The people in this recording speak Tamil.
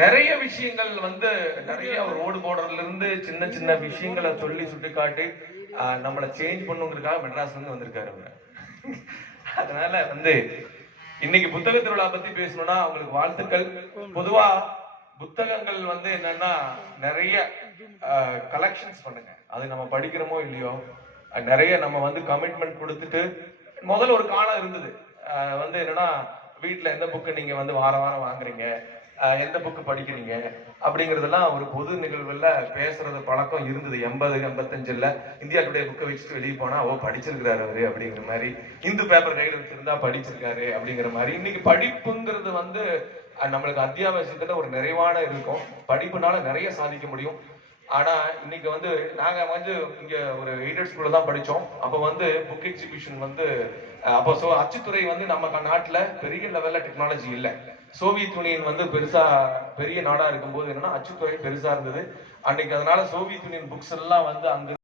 நிறைய விஷயங்கள் வந்து நிறைய ரோடு போடுறதுல இருந்து சின்ன சின்ன விஷயங்களை சொல்லி சுட்டி காட்டி நம்மளை சேஞ்ச் பண்ணுங்கிறதுக்காக மெட்ராஸ்ல இருந்து வந்திருக்காரு அவரு. அதனால வந்து இன்னைக்கு புத்தக திருவிழா பத்தி பேசணும்னா அவங்களுக்கு வாழ்த்துக்கள். பொதுவா புத்தகங்கள் வந்து என்னன்னா நிறைய கலெக்ஷன்ஸ் பண்ணுங்க. அது நம்ம படிக்கிறோமோ இல்லையோ நிறைய நம்ம வந்து கமிட்மெண்ட் கொடுத்துட்டு முதல்ல ஒரு காலம் இருந்தது. வந்து என்னன்னா வீட்டுல எந்த புக்கு நீங்க வந்து வாரம் வாரம் வாங்குறீங்க, எந்த புக்கு படிக்கிறீங்க அப்படிங்கறதெல்லாம் ஒரு பொது நிகழ்வுல பேசுறது பழக்கம் இருந்தது. 80 85 இந்தியா டுடே புக்கை வச்சுட்டு வெளியே போனா ஓ படிச்சிருக்கிறாரு அவரு அப்படிங்கிற மாதிரி, இந்து பேப்பர் கையில் வச்சிருந்தா படிச்சிருக்காரு அப்படிங்கிற மாதிரி. இன்னைக்கு படிப்புங்கிறது வந்து நம்மளுக்கு அத்தியாவசியத்துல ஒரு நிறைவான இருக்கும். படிப்புனால நிறைய சாதிக்க முடியும். ஆனா இன்னைக்கு வந்து நாங்க வந்து இங்க ஒரு எய்டட் ஸ்கூல்ல தான் படிச்சோம். அப்ப வந்து புக் எக்ஸிபிஷன் வந்து அப்போ அச்சுத்துறை வந்து நம்ம நாட்டுல பெரிய லெவல்ல டெக்னாலஜி இல்லை. சோவியத் யூனியன் வந்து பெருசா பெரிய நாடா இருக்கும்போது என்னன்னா அச்சுத்துறை பெருசா இருந்தது அன்னைக்கு. அதனால சோவியத் யூனியன் புக்ஸ் எல்லாம் வந்து அங்க